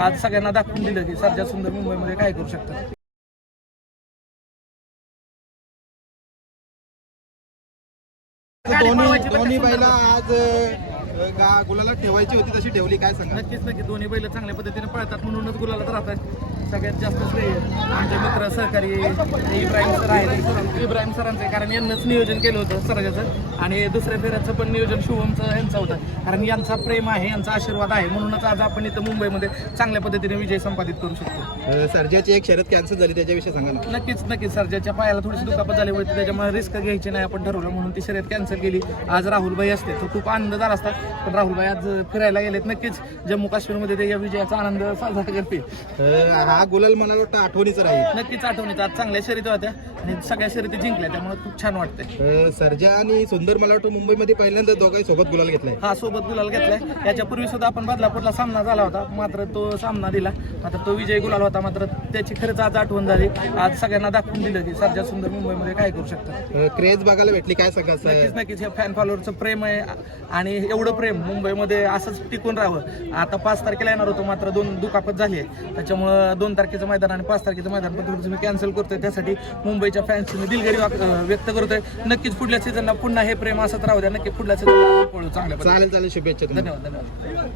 आज सगळ्यांना दाखवून दिलं की सर्जा सुंदर मुंबईमध्ये काय करू शकतात. दोन्ही दोन्ही बैला आज गुलाला ठेवायची होती तशी ठेवली. काय सांगा? नक्कीच नक्की दोन्ही बैल चांगल्या पद्धतीने पळतात म्हणूनच गुलालात राहतात सगळ्यात जास्त श्रेय आमचे मित्र सहकारी इब्राहिम सर आहेत. इब्राहिम सरांचं कारण यांनाच नियोजन केलं होतं सरजाचं आणि दुसऱ्या फेऱ्याचं पण नियोजन शुभमचं यांचं होतं. कारण यांचा प्रेम आहे यांचा आशीर्वाद आहे. म्हणूनच आज आपण इथं मुंबईमध्ये चांगल्या पद्धतीने विजय संपादित करू शकतो. सर्जाची एक शर्यत कॅन्सल झाली त्याच्याविषयी सांगा ना. नक्कीच नक्कीच. सरजाच्या पायाला थोडीशी दुखापत झाली होती त्याच्यामुळे रिस्क घ्यायची नाही आपण ठरवलं. म्हणून ती शर्यत कॅन्सल केली. आज राहुलभाई असते तो खूप आनंद झाला असता. पण राहुलभाई आज फिरायला गेलेत. नक्कीच जम्मू काश्मीरमध्ये ते या विजयाचा आनंद साजरा करतील. हा गुलाल मला वाटतं आठवणीचा राहील. नक्कीच आठवणीत आज चांगल्या शरीर होत्या. आणि सगळ्या शर्यती जिंकल्या त्यामुळे खूप छान वाटतंय. अ, सर्जा आणि सुंदर मला वाटतं मुंबईमध्ये पहिल्यांदा दोघांही सोबत गुलाल घेतलाय. हा सोबत गुलाल घेतलाय. याच्यापूर्वी सुद्धा आपण बदलापूरला सामना झाला होता मात्र तो सामना दिला. मात्र तो विजय गुलाल होता मात्र त्याची खरंच आज आठवण झाली. आज सगळ्यांना दाखवून दिलं की सर्जा सुंदर मुंबईमध्ये काय करू शकतात. अ, क्रेज बघायला भेटली काय सांगा स- नक्कीच नक्कीच. हे फॅन फॉलोअरचं प्रेम आहे आणि एवढं प्रेम मुंबईमध्ये असंच टिकून राहावं. आता पाच तारखेला येणार होतो मात्र दोन दुखापत झाली आहे. त्याच्यामुळं दोन तारखेचं मैदान आणि पाच तारखेचं मैदान पण थोडंसं मी कॅन्सल करतोय. त्यासाठी मुंबईच्या फॅन्सची मी दिलगिरी व्यक्त करतोय. नक्कीच पुढल्या सीझनला पुन्हा हे प्रेम असंच राहू द्या. नक्की पुढल्या सीझनला चांगल्या. चालेल चालेल. शुभेच्छा धन्यवाद धन्यवाद.